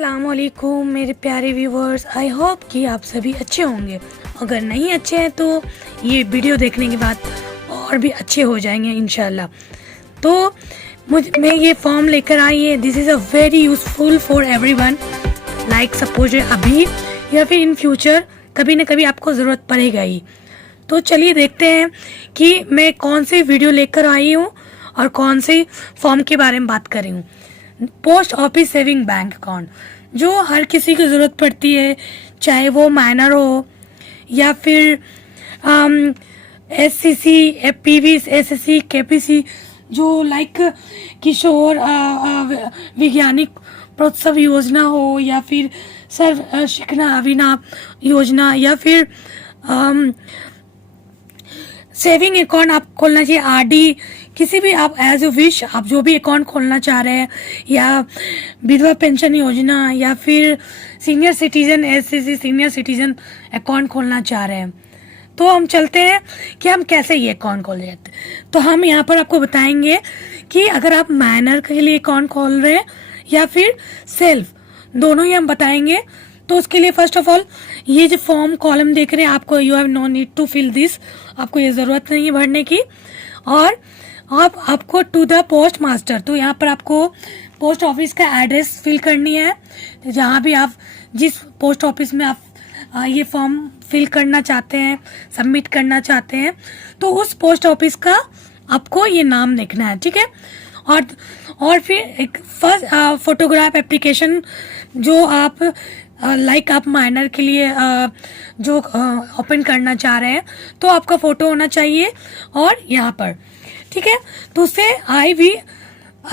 अस्सलामुअलैकुम मेरे प्यारे व्यूवर्स, आई होप कि आप सभी अच्छे होंगे। अगर नहीं अच्छे हैं तो ये वीडियो देखने के बाद और भी अच्छे हो जाएंगे इंशाल्लाह। तो मैं ये फॉर्म लेकर आई है। This is a very useful for everyone, like suppose अभी या फिर इन फ्यूचर कभी ना कभी आपको ज़रूरत पड़ेगा ही। तो चलिए देखते हैं कि मैं कौन सी वीडियो लेकर आई हूँ और कौन सी फॉर्म के बारे में बात कर रही हूँ। Post office saving bank account जो हर किसी की ज़रूरत पड़ती है, चाहे वो माइनर हो या फिर SCC, PV, SSC, KPC, जो लाइक किशोर वैज्ञानिक प्रोत्साहन योजना हो या फिर सर्व शिक्षा अभिनव योजना या फिर सेविंग अकाउंट आप खोलना चाहिए। RD किसी भी आप एज यू विश, आप जो भी अकाउंट खोलना चाह रहे हैं, या विधवा पेंशन योजना या फिर senior citizen SCC senior citizen account खोलना चाह रहे हैं, तो हम चलते हैं कि हम कैसे ये अकाउंट खोल जाते हैं। तो हम यहाँ पर आपको बताएंगे कि अगर आप माइनर के लिए अकाउंट खोल रहे हैं या फिर सेल्फ, दोनों ही हम बताएंगे। तो उसके लिए फर्स्ट ऑफ ऑल ये जो फॉर्म कॉलम देख रहे हैं आपको, you have no need to fill this, आपको ये ज़रूरत नहीं है भरने की। और आपको टू द पोस्ट मास्टर, तो यहाँ पर आपको पोस्ट ऑफिस का एड्रेस फिल करनी है। तो जहाँ भी आप जिस पोस्ट ऑफिस में आप ये फॉर्म फिल करना चाहते हैं, सबमिट करना चाहते हैं, तो उस पोस्ट ऑफिस का आपको ये नाम लिखना है, ठीक है। और फिर एक फर्स्ट फोटोग्राफ एप्लीकेशन जो आप लाइक आप माइनर के लिए जो ओपन करना चाह रहे हैं, तो आपका फोटो होना चाहिए और यहाँ पर, ठीक है। तो उससे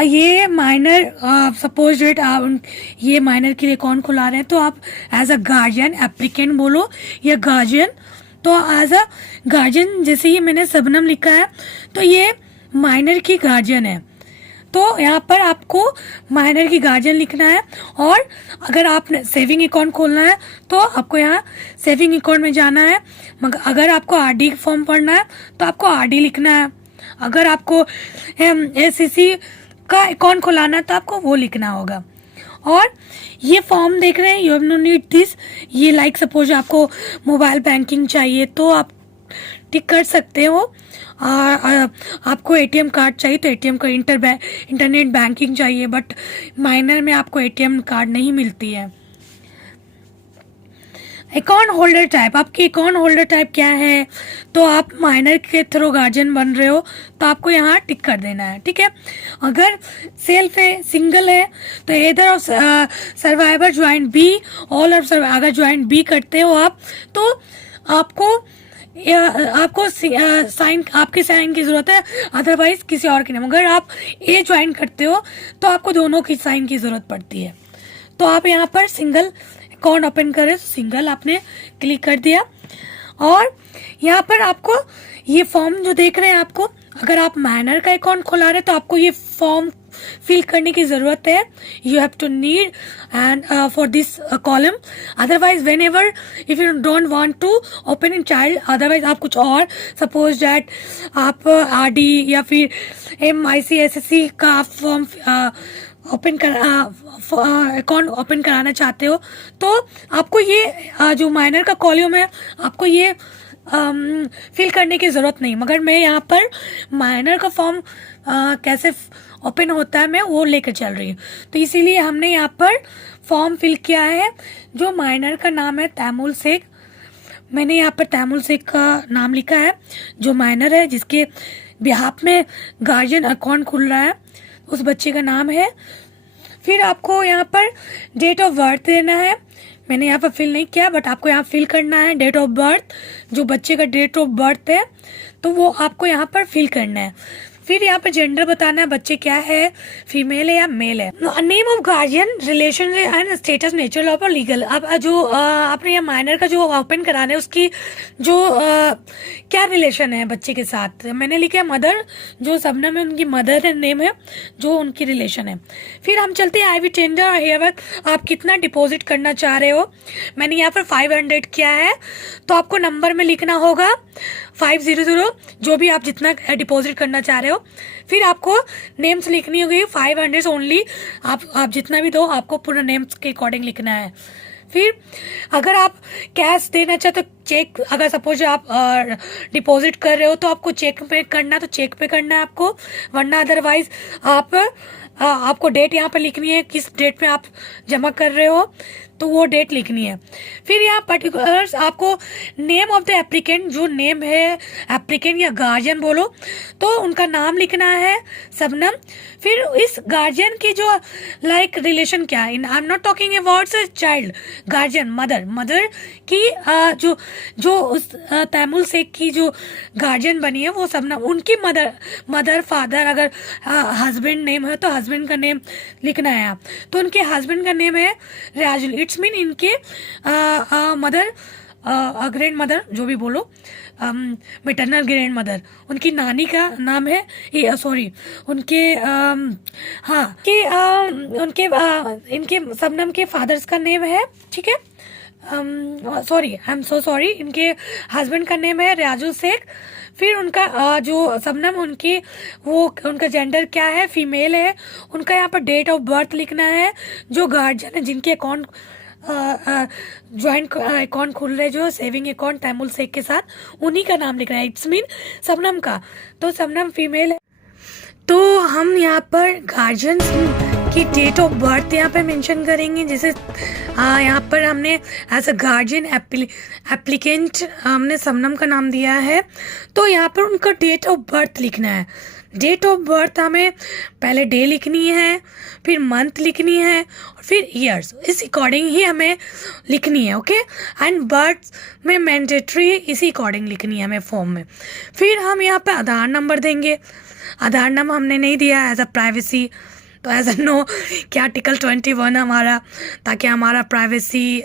ये माइनर सपोज डेट आप ये माइनर के लिए अकाउंट खुला रहे हैं, तो आप एज अ गार्जियन एप्लीकेंट बोलो या गार्जियन। तो एज अ गार्जियन, जैसे ये मैंने सबनम लिखा है, तो ये माइनर की गार्जियन है, तो यहाँ पर आपको माइनर की गार्जियन लिखना है। और अगर आपने सेविंग अकाउंट खोलना है तो आपको यहाँ सेविंग अकाउंट में जाना है। मगर अगर आपको RD फॉर्म पढ़ना है तो आपको RD लिखना है। अगर आपको SCC का अकाउंट खुलाना है तो आपको वो लिखना होगा। और ये फॉर्म देख रहे हैं, you have no need this. ये लाइक सपोज आपको मोबाइल बैंकिंग चाहिए तो आप टिक कर सकते हो। आपको ATM कार्ड चाहिए तो ATM का इंटरनेट बैंकिंग चाहिए, बट माइनर में आपको ATM कार्ड नहीं मिलती है। अकाउंट होल्डर टाइप, आपकी अकाउंट होल्डर टाइप क्या है? तो आप माइनर के थ्रू गार्जियन बन रहे हो तो आपको यहाँ टिक कर देना है, ठीक है। अगर सेल्फ है, सिंगल है, तो इधर of survivor joint B, all of अगर ज्वाइंट B करते हो आप, तो आपको साइन, आपके साइन की जरूरत है, अदरवाइज किसी और की नहीं। अगर आप A ज्वाइन करते हो तो आपको दोनों की साइन की जरूरत पड़ती है। तो आप यहाँ पर सिंगल अकाउंट ओपन करें, सिंगल आपने क्लिक कर दिया। और यहाँ पर आपको ये फॉर्म जो देख रहे हैं, आपको अगर आप माइनर का अकाउंट खुला रहे हैं तो आपको ये फॉर्म फिल करने की जरूरत है। You have to need and for this column, otherwise whenever if you don't want to open in child, otherwise आप कुछ और, सपोज दैट आप RD या फिर MIC SSC का फॉर्म ओपन कर अकाउंट ओपन कराना चाहते हो, तो आपको ये जो माइनर का कॉलम है आपको ये फिल करने की ज़रूरत नहीं। मगर मैं यहाँ पर माइनर का फॉर्म कैसे ओपन होता है मैं वो लेकर चल रही हूँ, तो इसीलिए हमने यहाँ पर फॉर्म फिल किया है। जो माइनर का नाम है तैमूल शेख, मैंने यहाँ पर तैमूल शेख का नाम लिखा है। जो माइनर है जिसके बिहाफ में गार्जियन अकाउंट खुल रहा है, उस बच्चे का नाम है। फिर आपको यहाँ पर डेट ऑफ बर्थ देना है। मैंने यहाँ पर फिल नहीं किया, बट आपको यहाँ फिल करना है डेट ऑफ बर्थ। जो बच्चे का डेट ऑफ बर्थ है तो वो आपको यहाँ पर फिल करना है। फिर यहाँ पे जेंडर बताना है, बच्चे क्या है, फीमेल है या मेल है। Name of guardian, relation and status, natural और लीगल। अब जो आपने यहाँ माइनर का जो ओपन कराना है उसकी जो क्या रिलेशन है बच्चे के साथ, मैंने लिखा है मदर। जो सबनम है उनकी मदर नेम है, जो उनकी रिलेशन है। फिर हम चलते हैं IV टेंडर हेयर, आप कितना डिपॉजिट करना चाह रहे हो। मैंने यहाँ पर 500 किया है, तो आपको नंबर में लिखना होगा 500 जो भी आप जितना डिपॉजिट करना चाह रहे हो। फिर आपको नेम्स लिखनी होगी 500 ओनली। आप जितना भी दो आपको पूरा नेम्स के अकॉर्डिंग लिखना है। फिर अगर आप कैश देना चाहते तो चेक, अगर सपोज आप डिपॉजिट कर रहे हो तो आपको चेक पे करना तो चेक पे करना है आपको, वरना अदरवाइज आपको डेट यहाँ पे लिखनी है, किस डेट पे आप जमा कर रहे हो तो वो डेट लिखनी है। फिर यहाँ पर्टिकुलर्स आपको नेम ऑफ द एप्लीकेंट, जो नेम है एप्लीकेंट या गार्जियन बोलो तो उनका नाम लिखना है शबनम। फिर इस गार्जियन की जो लाइक रिलेशन क्या है, I am not talking about child, guardian mother की जो उस तैमूर शेख की जो गार्जियन बनी है वो शबनम, उनकी मदर फादर, अगर हस्बैंड नेम है तो हस्बैंड का नेम लिखना है आप। तो उनके हस्बैंड का नेम है राजुल, इट्स मीन इनके मदर ग्रैंड मदर जो भी बोलो, मेटरनल ग्रैंड मदर, उनकी नानी का नाम है सॉरी उनके हाँ के उनके इनके शबनम के फादर्स का नेम है, ठीक है, sorry I am so sorry, इनके हस्बैंड का नेम है राजू शेख। फिर उनका जो शबनम उनकी उनका जेंडर क्या है, फीमेल है। उनका यहाँ पर डेट ऑफ बर्थ लिखना है। जो गार्जियन है जिनके अकाउंट ज्वाइंट अकाउंट खुल रहे जो सेविंग अकाउंट तैमूर शेख के साथ, उन्हीं का नाम लिखना है। इट्स मीन शबनम का, तो शबनम फीमेल है तो हम यहाँ पर गार्जियन की डेट ऑफ बर्थ यहाँ पे मेंशन करेंगे। जैसे यहाँ पर हमने एज अ गार्जियन एप्लीकेंट हमने शबनम का नाम दिया है, तो यहाँ पर उनका डेट ऑफ बर्थ लिखना है। डेट ऑफ बर्थ हमें पहले डे लिखनी है, फिर मंथ लिखनी है और फिर ईयर्स, इस अकॉर्डिंग ही हमें लिखनी है, ओके। एंड बर्थ में मैंडेटरी इसी अकॉर्डिंग लिखनी है हमें फॉर्म में। फिर हम यहाँ पे आधार नंबर देंगे। आधार नंबर हमने नहीं दिया एज अ प्राइवेसी, तो एज अ नो कि आर्टिकल 21 हमारा, ताकि हमारा प्राइवेसी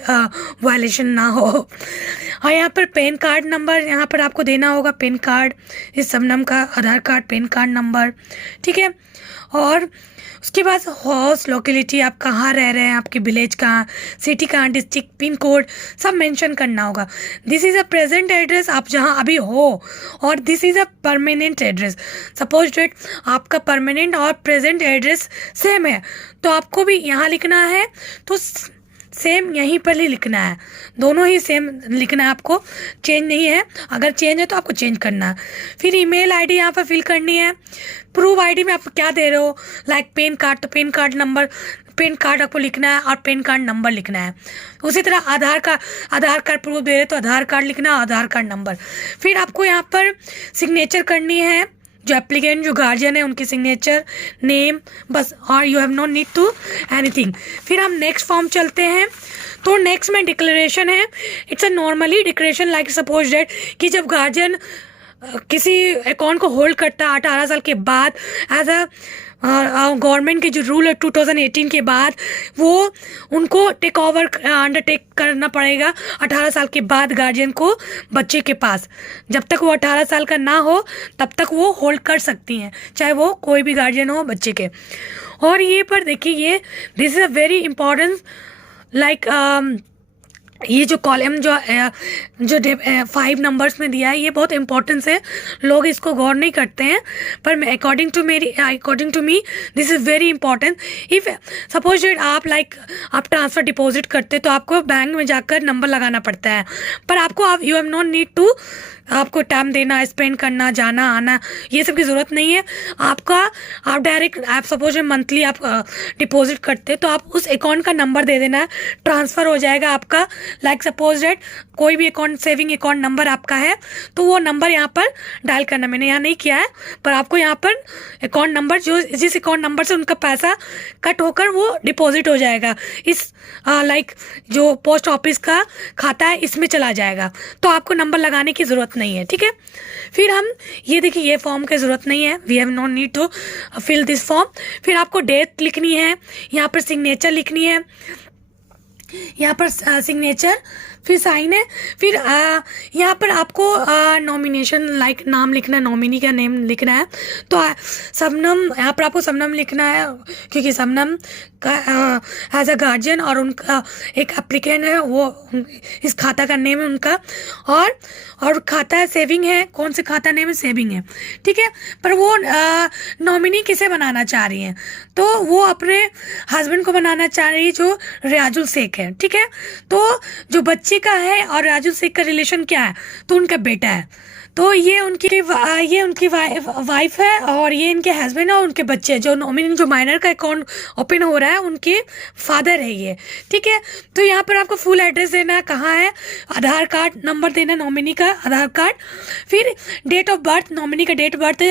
वायलेशन ना हो। और यहाँ पर पैन कार्ड नंबर यहाँ पर आपको देना होगा, पैन कार्ड इस शबनम का आधार कार्ड पैन कार्ड नंबर, ठीक है। और उसके बाद हाउस लोकेलिटी, आप कहाँ रह रहे हैं, आपके विलेज कहाँ, सिटी कहाँ, डिस्ट्रिक्ट, पिन कोड सब मेंशन करना होगा। This is a present address, आप जहाँ अभी हो, और this is a permanent address. Suppose date आपका परमानेंट और प्रेजेंट एड्रेस सेम है तो आपको भी यहाँ लिखना है, तो सेम यहीं पर ही लिखना है, दोनों ही सेम लिखना है आपको, चेंज नहीं है। अगर चेंज है तो आपको चेंज करना है। फिर ईमेल आईडी यहाँ पर फिल करनी है। प्रूफ आईडी में आप क्या दे रहे हो, लाइक पेन कार्ड, तो PAN card number, PAN card आपको लिखना है और पेन कार्ड नंबर लिखना है। उसी तरह आधार कार्ड प्रूफ दे रहे तो आधार कार्ड लिखना, आधार कार्ड नंबर। फिर आपको यहाँ पर सिग्नेचर करनी है, जो एप्लीकेंट जो गार्जियन है उनकी सिग्नेचर, नेम, बस, और you have no need to anything. फिर हम नेक्स्ट फॉर्म चलते हैं। तो नेक्स्ट में डिक्लेरेशन है। It's a normally declaration like suppose date कि जब गार्जियन किसी अकाउंट को होल्ड करता है 18 साल के बाद, एज अ गवर्नमेंट के जो रूल है 2018 के बाद, वो उनको टेक ओवर अंडरटेक करना पड़ेगा 18 साल के बाद गार्जियन को बच्चे के पास। जब तक वो 18 साल का ना हो तब तक वो होल्ड कर सकती हैं, चाहे वो कोई भी गार्जियन हो बच्चे के। और ये पर देखिए, ये this is a very important, like ये जो कॉलम जो 5 नंबर्स में दिया है ये बहुत इंपॉर्टेंस है, लोग इसको गौर नहीं करते हैं, पर according to me this is very important. If suppose आप आप ट्रांसफ़र डिपॉजिट करते तो आपको बैंक में जाकर नंबर लगाना पड़ता है, पर आप you have no need to, आपको टाइम देना, स्पेंड करना, जाना आना, ये सब की ज़रूरत नहीं है। आप डायरेक्ट, आप सपोज मंथली आप डिपॉजिट करते तो आप उस अकाउंट का नंबर दे देना, ट्रांसफ़र हो जाएगा आपका। लाइक सपोज डेट कोई भी अकाउंट, सेविंग अकाउंट नंबर आपका है तो वो नंबर यहाँ पर डायल करना, मैंने यहाँ नहीं किया है, पर आपको यहाँ पर अकाउंट नंबर, जो जिस अकाउंट नंबर से उनका पैसा कट होकर वो डिपॉजिट हो जाएगा, इस लाइक जो पोस्ट ऑफिस का खाता है इसमें चला जाएगा, तो आपको नंबर लगाने की ज़रूरत नहीं है, ठीक है। फिर हम ये देखिए, ये फॉर्म की ज़रूरत नहीं है, we have no need to fill this form. फिर आपको डेट लिखनी है, यहाँ पर सिग्नेचर लिखनी है, यहाँ पर सिग्नेचर, फिर साइन है। फिर यहाँ पर आपको नॉमिनेशन, लाइक नाम लिखना है, नॉमिनी का नेम लिखना है। तो शबनम, यहाँ पर आपको शबनम लिखना है क्योंकि शबनम का एज अ गार्जियन, और उनका एक एप्लीकेंट है, वो इस खाता का नेम है उनका, और खाता है सेविंग है। कौन से खाता नेम है? सेविंग है, ठीक है। पर वो नॉमिनी किसे बनाना चाह रही हैं? तो वो अपने हस्बैंड को बनाना चाह रही है, जो रियाजुल शेख है, ठीक है। तो जो बच्चे का है और रियाजुल शेख का रिलेशन क्या है? तो उनका बेटा है। तो ये उनकी वाइफ है, और ये इनके हस्बैंड है, और उनके बच्चे, जो नॉमिनी जो माइनर का अकाउंट ओपन हो रहा है, उनके फादर है ये, ठीक है। तो यहाँ पर आपको फुल एड्रेस देना है, कहाँ है, आधार कार्ड नंबर देना, नॉमिनी का आधार कार्ड, फिर डेट ऑफ बर्थ, नॉमिनी का डेट ऑफ बर्थ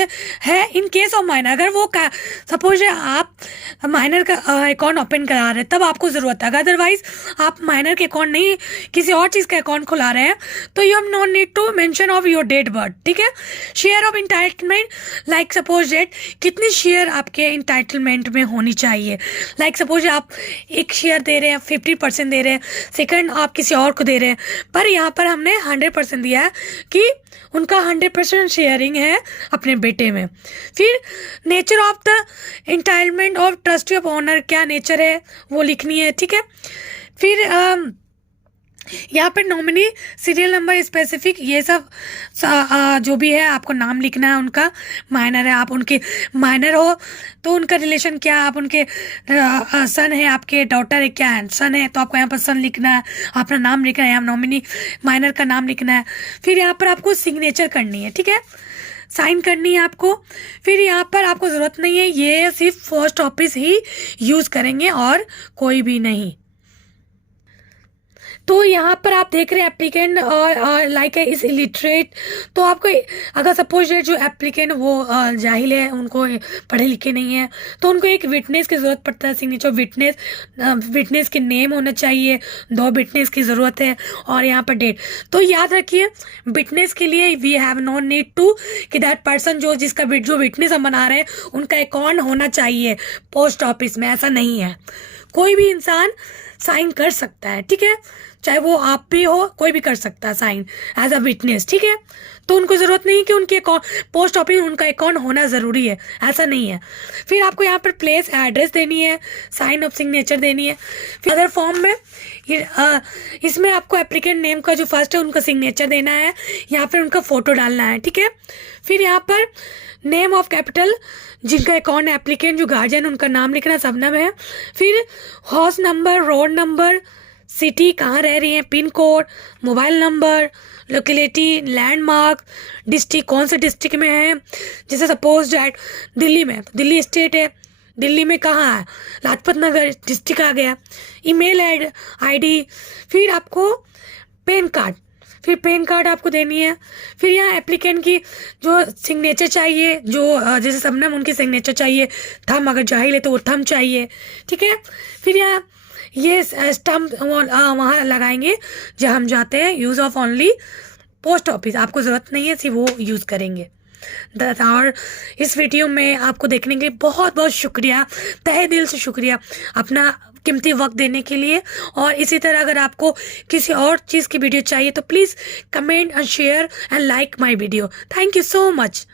है। इन केस ऑफ माइनर, अगर वो सपोज आप माइनर का अकाउंट ओपन करा रहे हैं तब आपको ज़रूरत है, अदरवाइज आप माइनर के अकाउंट नहीं, किसी और चीज़ का अकाउंट खुला रहे हैं, तो you have no need to mention of your date birth, ठीक है। Share of entitlement, like suppose date, कितनी शेयर आपके इंटाइटलमेंट में होनी चाहिए। लाइक सपोज आप एक शेयर दे रहे हैं, 50% दे रहे हैं, सेकंड आप किसी और को दे रहे हैं, पर यहाँ पर हमने 100% दिया है कि उनका 100% शेयरिंग है अपने बेटे में। फिर nature of the entitlement of trustee of honour, क्या नेचर है वो लिखनी है, ठीक है। फिर यहाँ पर नॉमिनी, सीरियल नंबर, स्पेसिफिक, ये सब जो भी है आपको नाम लिखना है उनका। माइनर है, आप उनके माइनर हो तो उनका रिलेशन क्या, आप उनके सन है, आपके डॉटर है, क्या है, सन है, तो आपको यहाँ पर सन लिखना है, अपना नाम लिखना है, यहाँ नॉमिनी माइनर का नाम लिखना है। फिर यहाँ पर आपको सिग्नेचर करनी है, ठीक है, साइन करनी है आपको। फिर यहाँ पर आपको ज़रूरत नहीं है, ये सिर्फ पोस्ट ऑफिस ही यूज़ करेंगे और कोई भी नहीं। तो यहाँ पर आप देख रहे हैं एप्लीकेंट और लाइक है इस इलिटरेट, तो आपको अगर सपोज जो एप्लीकेंट वो जाहिल है, उनको पढ़े लिखे नहीं है, तो उनको एक विटनेस की ज़रूरत पड़ता है, सिग्नेचर विटनेस के नेम होना चाहिए, 2 विटनेस की ज़रूरत है, और यहाँ पर डेट। तो याद रखिए विटनेस के लिए we have no need to कि दैट पर्सन जो विटनेस हम बना रहे हैं उनका अकाउंट होना चाहिए पोस्ट ऑफिस में, ऐसा नहीं है। कोई भी इंसान साइन कर सकता है, ठीक है, चाहे वो आप भी हो, कोई भी कर सकता है साइन एज अ विटनेस, ठीक है। तो उनको ज़रूरत नहीं कि उनके अकाउंट पोस्ट ऑफिस उनका अकाउंट होना ज़रूरी है, ऐसा नहीं है। फिर आपको यहाँ पर प्लेस एड्रेस देनी है, साइन ऑफ सिग्नेचर देनी है। फिर अदर फॉर्म में इसमें आपको एप्लीकेंट नेम का जो फर्स्ट है उनका सिग्नेचर देना है, यहाँ पर उनका फ़ोटो डालना है, ठीक है। फिर यहाँ पर नेम ऑफ कैपिटल, जिनका अकाउंट एप्लीकेंट जो गार्जियन उनका नाम लिखना, सब नाम है। फिर house number, road number, city कहाँ रह रही है, pin code, mobile number, locality, landmark, district कौन से डिस्ट्रिक्ट में है, जैसे सपोज डैट दिल्ली में, तो दिल्ली स्टेट है, दिल्ली में कहाँ है, लाजपत नगर डिस्ट्रिक्ट आ गया। ईमेल आईडी, फिर आपको पैन कार्ड, फिर पैन कार्ड आपको देनी है। फिर यहाँ एप्लीकेंट की जो सिग्नेचर चाहिए, जो जैसे सबनम उनकी सिग्नेचर चाहिए, थंब अगर जाहिल है तो वो थंब चाहिए, ठीक है। फिर यहाँ ये स्टम्प वहाँ लगाएंगे जहाँ हम जाते हैं, use of only post office, आपको ज़रूरत नहीं है, सिर्फ वो यूज़ करेंगे। और इस वीडियो में आपको देखने के लिए बहुत बहुत शुक्रिया, तहे दिल से शुक्रिया अपना कीमती वक्त देने के लिए। और इसी तरह अगर आपको किसी और चीज़ की वीडियो चाहिए तो please comment and share and like my video. Thank you so much.